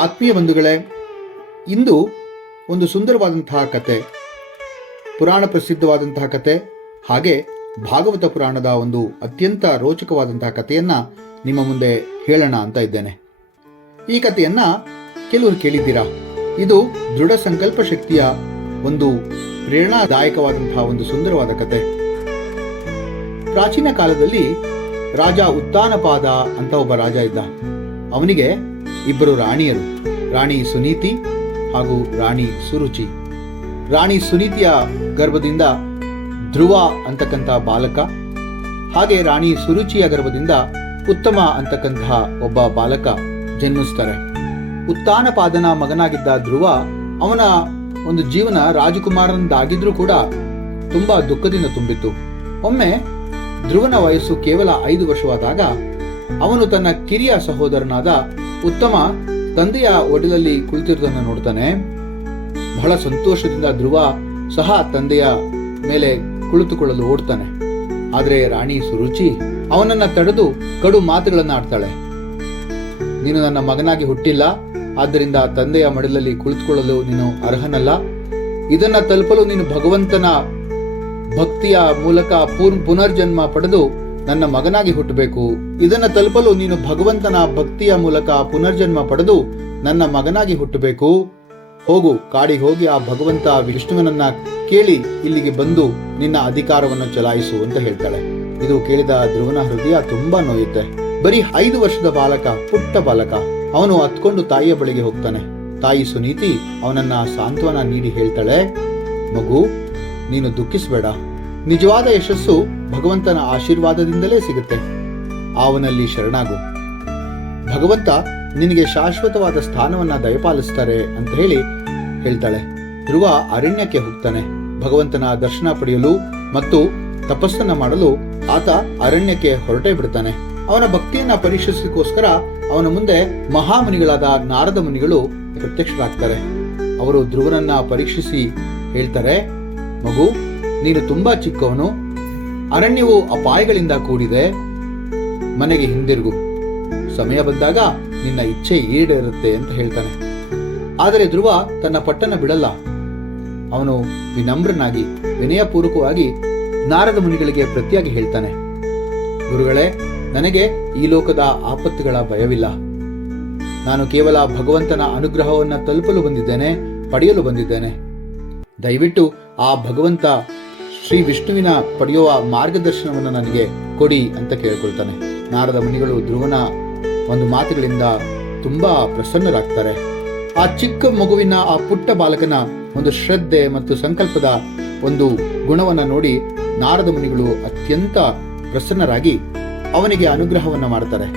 ಆತ್ಮೀಯ ಬಂಧುಗಳೇ, ಇಂದು ಒಂದು ಸುಂದರವಾದಂತಹ ಕತೆ, ಪುರಾಣ ಪ್ರಸಿದ್ಧವಾದಂತಹ ಕತೆ, ಹಾಗೆ ಭಾಗವತ ಪುರಾಣದ ಒಂದು ಅತ್ಯಂತ ರೋಚಕವಾದಂತಹ ಕಥೆಯನ್ನು ನಿಮ್ಮ ಮುಂದೆ ಹೇಳೋಣ ಅಂತ ಇದ್ದೇನೆ. ಈ ಕಥೆಯನ್ನು ಕೆಲವರು ಕೇಳಿದ್ದೀರಾ. ಇದು ದೃಢ ಸಂಕಲ್ಪ ಶಕ್ತಿಯ ಒಂದು ಪ್ರೇರಣಾದಾಯಕವಾದಂತಹ ಒಂದು ಸುಂದರವಾದ ಕತೆ. ಪ್ರಾಚೀನ ಕಾಲದಲ್ಲಿ ರಾಜ ಉತ್ತಾನಪಾದ ಅಂತ ಒಬ್ಬ ರಾಜ ಇದ್ದ. ಅವನಿಗೆ ಇಬ್ಬರು ರಾಣಿಯರು, ರಾಣಿ ಸುನೀತಿ ಹಾಗೂ ರಾಣಿ ಸುರುಚಿ. ರಾಣಿ ಸುನೀತಿಯ ಗರ್ಭದಿಂದ ಧ್ರುವ ಅಂತಕ್ಕಂಥ ಬಾಲಕ, ಹಾಗೆ ರಾಣಿ ಸುರುಚಿಯ ಗರ್ಭದಿಂದ ಉತ್ತಮ ಅಂತಕ್ಕಂತಹ ಒಬ್ಬ ಬಾಲಕ ಜನ್ಮಿಸ್ತಾರೆ. ಉತ್ತಾನಪಾದನ ಮಗನಾಗಿದ್ದ ಧ್ರುವ, ಅವನ ಒಂದು ಜೀವನ ರಾಜಕುಮಾರನದಾಗಿದ್ರೂ ಕೂಡ ತುಂಬಾ ದುಃಖದಿಂದ ತುಂಬಿತ್ತು. ಒಮ್ಮೆ ಧ್ರುವನ ವಯಸ್ಸು ಕೇವಲ 5 ವರ್ಷವಾದಾಗ ಅವನು ತನ್ನ ಕಿರಿಯ ಸಹೋದರನಾದ ಉತ್ತಮ ತಂದೆಯ ಒಡಲಲ್ಲಿ ಕುಳಿತಿರುವುದನ್ನು ನೋಡ್ತಾನೆ. ಬಹಳ ಸಂತೋಷದಿಂದ ಧ್ರುವ ಸಹ ತಂದೆಯ ಮೇಲೆ ಕುಳಿತುಕೊಳ್ಳಲು ಓಡ್ತಾನೆ. ಆದರೆ ರಾಣಿ ಸುರುಚಿ ಅವನನ್ನ ತಡೆದು ಕಡು ಮಾತುಗಳನ್ನ ಆಡ್ತಾಳೆ. ನೀನು ನನ್ನ ಮಗನಾಗಿ ಹುಟ್ಟಿಲ್ಲ, ಆದ್ದರಿಂದ ತಂದೆಯ ಮಡಿಲಲ್ಲಿ ಕುಳಿತುಕೊಳ್ಳಲು ನೀನು ಅರ್ಹನಲ್ಲ. ಇದನ್ನ ತಲುಪಲು ನೀನು ಭಗವಂತನ ಭಕ್ತಿಯ ಮೂಲಕ ಪುನರ್ಜನ್ಮ ಪಡೆದು ನನ್ನ ಮಗನಾಗಿ ಹುಟ್ಟಬೇಕು. ಇದನ್ನ ತಲುಪಲು ನೀನು ಭಗವಂತನ ಭಕ್ತಿಯ ಮೂಲಕ ಪುನರ್ಜನ್ಮ ಪಡೆದು ನನ್ನ ಮಗನಾಗಿ ಹುಟ್ಟಬೇಕು. ಹೋಗು, ಕಾಡಿಗೆ ಹೋಗಿ ಆ ಭಗವಂತ ವಿಷ್ಣುವನನ್ನ ಕೇಳಿ ಇಲ್ಲಿಗೆ ಬಂದು ನಿನ್ನ ಅಧಿಕಾರವನ್ನು ಚಲಾಯಿಸು ಅಂತ ಹೇಳ್ತಾಳೆ. ಇದು ಕೇಳಿದ ಧ್ರುವನ ಹೃದಯ ತುಂಬಾ ನೋಯುತ್ತೆ. ಬರೀ 5 ವರ್ಷದ ಬಾಲಕ, ಪುಟ್ಟ ಬಾಲಕ. ಅವನು ಹತ್ಕೊಂಡು ತಾಯಿಯ ಬಳಿಗೆ ಹೋಗ್ತಾನೆ. ತಾಯಿ ಸುನೀತಿ ಅವನನ್ನ ಸಾಂತ್ವನ ನೀಡಿ ಹೇಳ್ತಾಳೆ, ಮಗು, ನೀನು ದುಃಖಿಸಬೇಡ. ನಿಜವಾದ ಯಶಸ್ಸು ಭಗವಂತನ ಆಶೀರ್ವಾದದಿಂದಲೇ ಸಿಗುತ್ತೆ. ಅವನಲ್ಲಿ ಶರಣಾಗು. ಭಗವಂತ ನಿನಗೆ ಶಾಶ್ವತವಾದ ಸ್ಥಾನವನ್ನ ದಯಪಾಲಿಸ್ತಾರೆ ಅಂತ ಹೇಳ್ತಾಳೆ. ಧ್ರುವ ಅರಣ್ಯಕ್ಕೆ ಹೋಗ್ತಾನೆ. ಭಗವಂತನ ದರ್ಶನ ಪಡೆಯಲು ಮತ್ತು ತಪಸ್ಸನ್ನ ಮಾಡಲು ಆತ ಅರಣ್ಯಕ್ಕೆ ಹೊರಟೇ ಬಿಡ್ತಾನೆ. ಅವನ ಭಕ್ತಿಯನ್ನ ಪರೀಕ್ಷಿಸೋಸ್ಕರ ಅವನ ಮುಂದೆ ಮಹಾಮುನಿಗಳಾದ ನಾರದ ಮುನಿಗಳು ಪ್ರತ್ಯಕ್ಷರಾಗ್ತಾರೆ. ಅವರು ಧ್ರುವನನ್ನ ಪರೀಕ್ಷಿಸಿ ಹೇಳ್ತಾರೆ, ಮಗು, ನೀನು ತುಂಬಾ ಚಿಕ್ಕವನು, ಅರಣ್ಯವು ಅಪಾಯಗಳಿಂದ ಕೂಡಿದೆ, ಮನೆಗೆ ಹಿಂದಿರುಗು. ಸಮಯ ಬಂದಾಗ ನಿನ್ನ ಇಚ್ಛೆ ಈಡೇರುತ್ತೆ ಅಂತ ಹೇಳ್ತಾನೆ. ಆದರೆ ಧ್ರುವ ತನ್ನ ಪಟ್ಟನ ಬಿಡಲ್ಲ. ಅವನು ವಿನಮ್ರನಾಗಿ, ವಿನಯಪೂರ್ವಕವಾಗಿ ನಾರದ ಮುನಿಗಳಿಗೆ ಪ್ರತಿಯಾಗಿ ಹೇಳ್ತಾನೆ, ಗುರುಗಳೇ, ನನಗೆ ಈ ಲೋಕದ ಆಪತ್ತುಗಳ ಭಯವಿಲ್ಲ. ನಾನು ಕೇವಲ ಭಗವಂತನ ಅನುಗ್ರಹವನ್ನು ತಲುಪಲು ಬಂದಿದ್ದೇನೆ, ಪಡೆಯಲು ಬಂದಿದ್ದೇನೆ. ದಯವಿಟ್ಟು ಆ ಭಗವಂತ ಶ್ರೀ ವಿಷ್ಣುವಿನ ಪಡೆಯುವ ಮಾರ್ಗದರ್ಶನವನ್ನು ನನಗೆ ಕೊಡಿ ಅಂತ ಕೇಳ್ಕೊಳ್ತಾನೆ. ನಾರದ ಮುನಿಗಳು ಧ್ರುವನ ಒಂದು ಮಾತುಗಳಿಂದ ತುಂಬಾ ಪ್ರಸನ್ನರಾಗ್ತಾರೆ. ಆ ಚಿಕ್ಕ ಮಗುವಿನ, ಆ ಪುಟ್ಟ ಬಾಲಕನ ಒಂದು ಶ್ರದ್ಧೆ ಮತ್ತು ಸಂಕಲ್ಪದ ಒಂದು ಗುಣವನ್ನ ನೋಡಿ ನಾರದ ಮುನಿಗಳು ಅತ್ಯಂತ ಪ್ರಸನ್ನರಾಗಿ ಅವನಿಗೆ ಅನುಗ್ರಹವನ್ನ ಮಾಡ್ತಾರೆ.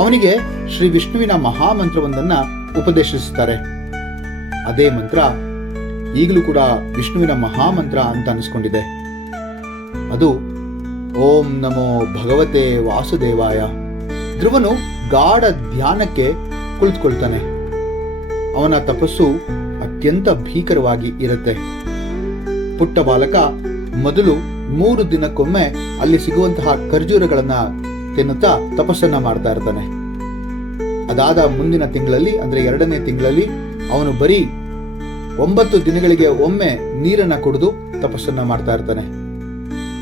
ಅವನಿಗೆ ಶ್ರೀ ವಿಷ್ಣುವಿನ ಮಹಾಮಂತ್ರವೊಂದನ್ನ ಉಪದೇಶಿಸುತ್ತಾರೆ. ಅದೇ ಮಂತ್ರ ಈಗಲೂ ಕೂಡ ವಿಷ್ಣುವಿನ ಮಹಾಮಂತ್ರ ಅಂತ ಅನಿಸ್ಕೊಂಡಿದೆ. ಅದು ಓಂ ನಮೋ ಭಗವತೆ ವಾಸುದೇವಾಯ. ಧ್ರುವನು ಗಾಢ ಧ್ಯಾನಕ್ಕೆ ಕುಳಿತುಕೊಳ್ತಾನೆ. ಅವನ ತಪಸ್ಸು ಅತ್ಯಂತ ಭೀಕರವಾಗಿ ಇರುತ್ತೆ. ಪುಟ್ಟ ಬಾಲಕ ಮೊದಲು 3 ದಿನಕ್ಕೊಮ್ಮೆ ಅಲ್ಲಿ ಸಿಗುವಂತಹ ಖರ್ಜೂರಗಳನ್ನ ತಿನ್ನುತ್ತಾ ತಪಸ್ಸನ್ನ ಮಾಡ್ತಾ ಇರ್ತಾನೆ. ಅದಾದ ಮುಂದಿನ ತಿಂಗಳಲ್ಲಿ, ಅಂದ್ರೆ 2ನೇ ತಿಂಗಳಲ್ಲಿ, ಅವನು ಬರೀ 9 ದಿನಗಳಿಗೆ ಒಮ್ಮೆ ನೀರನ್ನ ಕುಡಿದು ತಪಸ್ಸನ್ನ ಮಾಡ್ತಾ ಇರ್ತಾನೆ.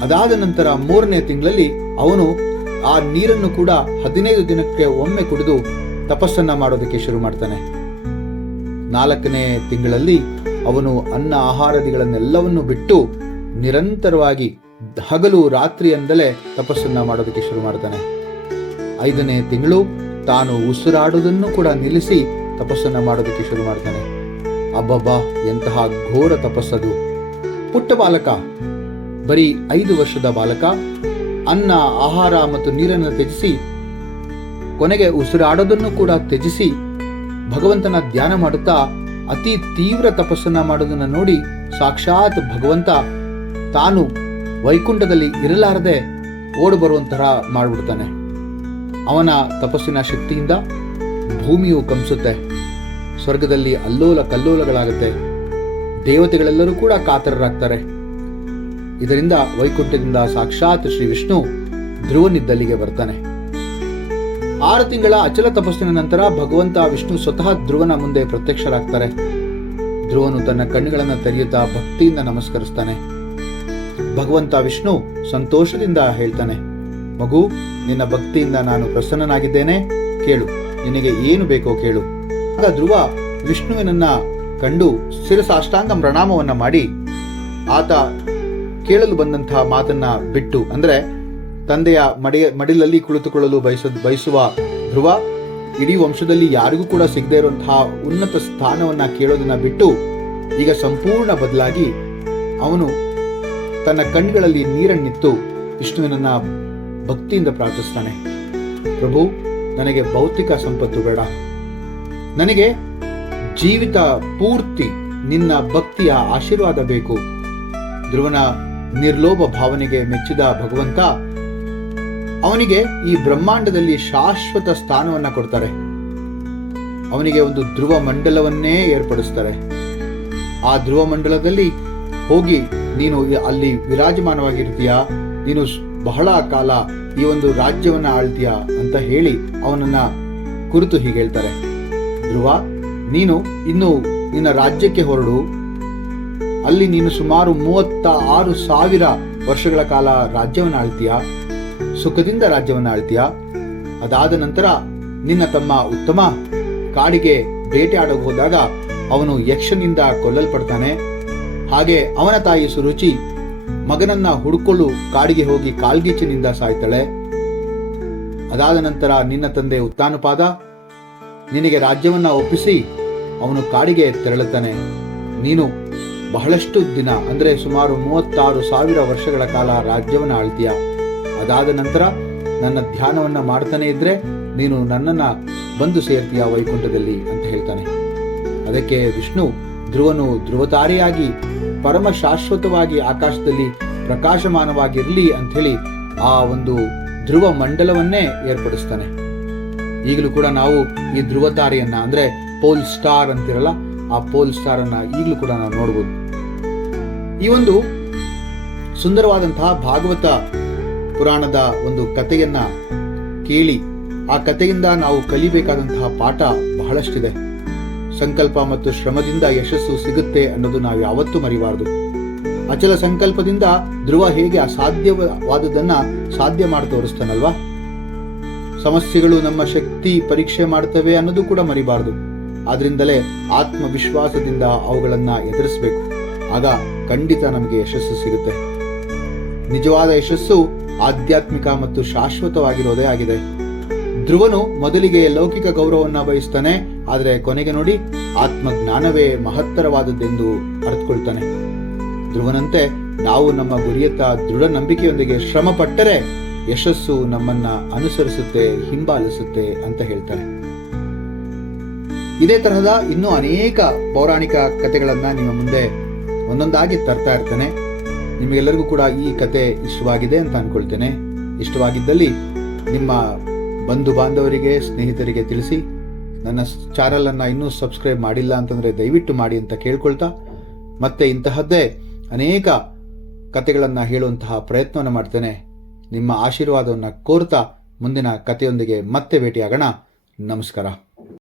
ಅದಾದ ನಂತರ 3ನೇ ತಿಂಗಳಲ್ಲಿ ಅವನು ಆ ನೀರನ್ನು ಕೂಡ 15 ದಿನಕ್ಕೆ ಒಮ್ಮೆ ಕುಡಿದು ತಪಸ್ಸನ್ನ ಮಾಡೋದಕ್ಕೆ ಶುರು ಮಾಡ್ತಾನೆ. 4ನೇ ತಿಂಗಳಲ್ಲಿ ಅವನು ಅನ್ನ ಆಹಾರದಿಗಳನ್ನೆಲ್ಲವನ್ನು ಬಿಟ್ಟು ನಿರಂತರವಾಗಿ ಹಗಲು ರಾತ್ರಿ ಎಂದಲೇ ತಪಸ್ಸನ್ನ ಮಾಡೋದಕ್ಕೆ ಶುರು ಮಾಡ್ತಾನೆ. 5ನೇ ತಿಂಗಳು ತಾನು ಉಸಿರಾಡುವುದನ್ನು ಕೂಡ ನಿಲ್ಲಿಸಿ ತಪಸ್ಸನ್ನ ಮಾಡೋದಕ್ಕೆ ಶುರು ಮಾಡ್ತಾನೆ. ಅಬ್ಬಬ್ಬಾ, ಎಂತಹ ಘೋರ ತಪಸ್ಸದು. ಪುಟ್ಟ ಬಾಲಕ, ಬರೀ 5 ವರ್ಷದ ಬಾಲಕ, ಅನ್ನ ಆಹಾರ ಮತ್ತು ನೀರನ್ನು ತ್ಯಜಿಸಿ, ಕೊನೆಗೆ ಉಸಿರಾಡೋದನ್ನು ಕೂಡ ತ್ಯಜಿಸಿ ಭಗವಂತನ ಧ್ಯಾನ ಮಾಡುತ್ತಾ ಅತಿ ತೀವ್ರ ತಪಸ್ಸನ್ನ ಮಾಡೋದನ್ನ ನೋಡಿ ಸಾಕ್ಷಾತ್ ಭಗವಂತ ತಾನು ವೈಕುಂಠದಲ್ಲಿ ಇರಲಾರದೆ ಓಡು ಬರುವಂತಹ ಮಾಡಿಬಿಡ್ತಾನೆ. ಅವನ ತಪಸ್ಸಿನ ಶಕ್ತಿಯಿಂದ ಭೂಮಿಯು ಕಂಪಿಸುತ್ತೆ. ಸ್ವರ್ಗದಲ್ಲಿ ಅಲ್ಲೋಲ ಕಲ್ಲೋಲಗಳಾಗುತ್ತೆ. ದೇವತೆಗಳೆಲ್ಲರೂ ಕೂಡ ಕಾತರರಾಗ್ತಾರೆ. ಇದರಿಂದ ವೈಕುಂಠದಿಂದ ಸಾಕ್ಷಾತ್ ಶ್ರೀ ವಿಷ್ಣು ಧ್ರುವನಿದ್ದಲ್ಲಿಗೆ ಬರ್ತಾನೆ. 6 ತಿಂಗಳ ಅಚಲ ತಪಸ್ಸಿನ ನಂತರ ಭಗವಂತ ವಿಷ್ಣು ಸ್ವತಃ ಧ್ರುವನ ಮುಂದೆ ಪ್ರತ್ಯಕ್ಷರಾಗ್ತಾರೆ. ಧ್ರುವನು ತನ್ನ ಕಣ್ಣುಗಳನ್ನು ತೆರೆಯುತ್ತಾ ಭಕ್ತಿಯಿಂದ ನಮಸ್ಕರಿಸ್ತಾನೆ. ಭಗವಂತ ವಿಷ್ಣು ಸಂತೋಷದಿಂದ ಹೇಳ್ತಾನೆ, ಮಗು, ನಿನ್ನ ಭಕ್ತಿಯಿಂದ ನಾನು ಪ್ರಸನ್ನನಾಗಿದ್ದೇನೆ, ಕೇಳು, ನಿನಗೆ ಏನು ಬೇಕೋ ಕೇಳು. ಆಗ ಧ್ರುವ ವಿಷ್ಣುವಿನನ್ನ ಕಂಡು ಶಿರಸಾಷ್ಟಾಂಗ ಪ್ರಣಾಮವನ್ನ ಮಾಡಿ ಆತ ಕೇಳಲು ಬಂದಂತಹ ಮಾತನ್ನ ಬಿಟ್ಟು, ಅಂದ್ರೆ ತಂದೆಯ ಮಡಿಲಲ್ಲಿ ಕುಳಿತುಕೊಳ್ಳಲು ಬಯಸುವ ಧ್ರುವ ಇಡೀ ವಂಶದಲ್ಲಿ ಯಾರಿಗೂ ಕೂಡ ಸಿಗದೇ ಇರುವಂತಹ ಉನ್ನತ ಸ್ಥಾನವನ್ನ ಕೇಳೋದನ್ನ ಬಿಟ್ಟು ಈಗ ಸಂಪೂರ್ಣ ಬದಲಾಗಿ ಅವನು ತನ್ನ ಕಣ್ಗಳಲ್ಲಿ ನೀರನ್ನಿತ್ತು ವಿಷ್ಣುವಿನನ್ನ ಭಕ್ತಿಯಿಂದ ಪ್ರಾರ್ಥಿಸ್ತಾನೆ. ಪ್ರಭು, ನನಗೆ ಭೌತಿಕ ಸಂಪತ್ತು ಬೇಡ, ನನಗೆ ಜೀವಿತ ಪೂರ್ತಿ ನಿನ್ನ ಭಕ್ತಿಯ ಆಶೀರ್ವಾದ ಬೇಕು. ಧ್ರುವನ ನಿರ್ಲೋಭ ಭಾವನೆಗೆ ಮೆಚ್ಚಿದ ಭಗವಂತ ಅವನಿಗೆ ಈ ಬ್ರಹ್ಮಾಂಡದಲ್ಲಿ ಶಾಶ್ವತ ಸ್ಥಾನವನ್ನ ಕೊಡ್ತಾರೆ. ಅವನಿಗೆ ಒಂದು ಧ್ರುವ ಮಂಡಲವನ್ನೇ ಏರ್ಪಡಿಸ್ತಾರೆ. ಆ ಧ್ರುವ ಮಂಡಲದಲ್ಲಿ ಹೋಗಿ ನೀನು ಅಲ್ಲಿ ವಿರಾಜಮಾನವಾಗಿರ್ತೀಯ, ನೀನು ಬಹಳ ಕಾಲ ಈ ಒಂದು ರಾಜ್ಯವನ್ನ ಆಳ್ತೀಯ ಅಂತ ಹೇಳಿ ಅವನನ್ನ ಕುರಿತು ಹೀಗೆ ಹೇಳ್ತಾರೆ, ಧ್ರುವ, ನೀನು ಇನ್ನು ನಿನ್ನ ರಾಜ್ಯಕ್ಕೆ ಹೊರಡು. ಅಲ್ಲಿ ನೀನು ಸುಮಾರು 36,000 ವರ್ಷಗಳ ಕಾಲ ರಾಜ್ಯವನ್ನ ಆಳ್ತೀಯ, ಸುಖದಿಂದ ರಾಜ್ಯವನ್ನ ಆಳ್ತೀಯ. ಅದಾದ ನಂತರ ನಿನ್ನ ತಮ್ಮ ಉತ್ತಮ ಕಾಡಿಗೆ ಬೇಟೆಯಾಡಲು ಹೋದಾಗ ಅವನು ಯಕ್ಷನಿಂದ ಕೊಲ್ಲಲ್ಪಡ್ತಾನೆ. ಹಾಗೆ ಅವನ ತಾಯಿ ಸುರುಚಿ ಮಗನನ್ನ ಹುಡುಕೊಳ್ಳು ಕಾಡಿಗೆ ಹೋಗಿ ಕಾಲ್ಗೀಚಿನಿಂದ ಸಾಯ್ತಾಳೆ. ಅದಾದ ನಂತರ ನಿನ್ನ ತಂದೆ ಉತ್ತಾನಪಾದ ನಿನಗೆ ರಾಜ್ಯವನ್ನ ಒಪ್ಪಿಸಿ ಅವನು ಕಾಡಿಗೆ ತೆರಳುತ್ತಾನೆ. ನೀನು ಬಹಳಷ್ಟು ದಿನ, ಅಂದ್ರೆ ಸುಮಾರು 36,000 ವರ್ಷಗಳ ಕಾಲ ರಾಜ್ಯವನ್ನ ಆಳ್ತೀಯ. ಅದಾದ ನಂತರ ನನ್ನ ಧ್ಯಾನವನ್ನ ಮಾಡ್ತಾನೆ ಇದ್ರೆ ನೀನು ನನ್ನನ್ನ ಬಂದು ಸೇರ್ತೀಯ ವೈಕುಂಠದಲ್ಲಿ ಅಂತ ಹೇಳ್ತಾನೆ. ಅದಕ್ಕೆ ವಿಷ್ಣು ಧ್ರುವನು ಧ್ರುವತಾರೆಯಾಗಿ ಪರಮ ಶಾಶ್ವತವಾಗಿ ಆಕಾಶದಲ್ಲಿ ಪ್ರಕಾಶಮಾನವಾಗಿರ್ಲಿ ಅಂತ ಹೇಳಿ ಆ ಒಂದು ಧ್ರುವ ಮಂಡಲವನ್ನೇ ಏರ್ಪಡಿಸ್ತಾನೆ. ಈಗಲೂ ಕೂಡ ನಾವು ಈ ಧ್ರುವತಾರೆಯನ್ನ, ಅಂದ್ರೆ ಪೋಲ್ ಸ್ಟಾರ್ ಅಂತಿರಲ್ಲ, ಆ ಪೋಲ್ ಸ್ಟಾರ್ ಅನ್ನ ಈಗಲೂ ಕೂಡ ನಾವು ನೋಡಬಹುದು. ಈ ಒಂದು ಸುಂದರವಾದಂತಹ ಭಾಗವತ ಪುರಾಣದ ಒಂದು ಕಥೆಯನ್ನ ಕೇಳಿ ಆ ಕಥೆಯಿಂದ ನಾವು ಕಲಿಬೇಕಾದಂತಹ ಪಾಠ ಬಹಳಷ್ಟಿದೆ. ಸಂಕಲ್ಪ ಮತ್ತು ಶ್ರಮದಿಂದ ಯಶಸ್ಸು ಸಿಗುತ್ತೆ ಅನ್ನೋದು ನಾವು ಯಾವತ್ತೂ ಮರಿಬಾರದು. ಅಚಲ ಸಂಕಲ್ಪದಿಂದ ಧ್ರುವ ಹೇಗೆ ಅಸಾಧ್ಯವಾದದನ್ನ ಸಾಧ್ಯ ಮಾಡಿ ತೋರಿಸ್ತಾನಲ್ವಾ. ಸಮಸ್ಯೆಗಳು ನಮ್ಮ ಶಕ್ತಿ ಪರೀಕ್ಷೆ ಮಾಡ್ತವೆ ಅನ್ನೋದು ಕೂಡ ಮರಿಬಾರದು. ಆದ್ರಿಂದಲೇ ಆತ್ಮವಿಶ್ವಾಸದಿಂದ ಅವುಗಳನ್ನ ಎದುರಿಸಬೇಕು. ಆಗ ಖಂಡಿತ ನಮಗೆ ಯಶಸ್ಸು ಸಿಗುತ್ತೆ. ನಿಜವಾದ ಯಶಸ್ಸು ಆಧ್ಯಾತ್ಮಿಕ ಮತ್ತು ಶಾಶ್ವತವಾಗಿರೋದೇ ಆಗಿದೆ. ಧ್ರುವನು ಮೊದಲಿಗೆ ಲೌಕಿಕ ಗೌರವವನ್ನ ಬಯಸ್ತಾನೆ, ಆದರೆ ಕೊನೆಗೆ ನೋಡಿ ಆತ್ಮಜ್ಞಾನವೇ ಮಹತ್ತರವಾದದ್ದೆಂದು ಅರ್ಥಕೊಳ್ತಾನೆ. ಧ್ರುವನಂತೆ ನಾವು ನಮ್ಮ ಗುರಿಯತ್ತ ದೃಢ ನಂಬಿಕೆಯೊಂದಿಗೆ ಶ್ರಮ ಪಟ್ಟರೆ ಯಶಸ್ಸು ನಮ್ಮನ್ನ ಅನುಸರಿಸುತ್ತೆ, ಹಿಂಬಾಲಿಸುತ್ತೆ ಅಂತ ಹೇಳ್ತಾರೆ. ಇದೇ ತರಹದ ಇನ್ನೂ ಅನೇಕ ಪೌರಾಣಿಕ ಕಥೆಗಳನ್ನ ನಿಮ್ಮ ಮುಂದೆ ಒಂದೊಂದಾಗಿ ತರ್ತಾ ಇರ್ತೇನೆ. ನಿಮಗೆಲ್ಲರಿಗೂ ಕೂಡ ಈ ಕತೆ ಇಷ್ಟವಾಗಿದೆ ಅಂತ ಅನ್ಕೊಳ್ತೇನೆ. ಇಷ್ಟವಾಗಿದ್ದಲ್ಲಿ ನಿಮ್ಮ ಬಂಧು ಬಾಂಧವರಿಗೆ, ಸ್ನೇಹಿತರಿಗೆ ತಿಳಿಸಿ. ನನ್ನ ಚಾನೆಲ್ ಅನ್ನ ಇನ್ನೂ ಸಬ್ಸ್ಕ್ರೈಬ್ ಮಾಡಿಲ್ಲ ಅಂತಂದ್ರೆ ದಯವಿಟ್ಟು ಮಾಡಿ ಅಂತ ಕೇಳ್ಕೊಳ್ತಾ, ಮತ್ತೆ ಇಂತಹದ್ದೇ ಅನೇಕ ಕಥೆಗಳನ್ನ ಹೇಳುವಂತಹ ಪ್ರಯತ್ನವನ್ನು ಮಾಡ್ತೇನೆ. ನಿಮ್ಮ ಆಶೀರ್ವಾದವನ್ನು ಕೋರ್ತಾ ಮುಂದಿನ ಕಥೆಯೊಂದಿಗೆ ಮತ್ತೆ ಭೇಟಿಯಾಗೋಣ. ನಮಸ್ಕಾರ.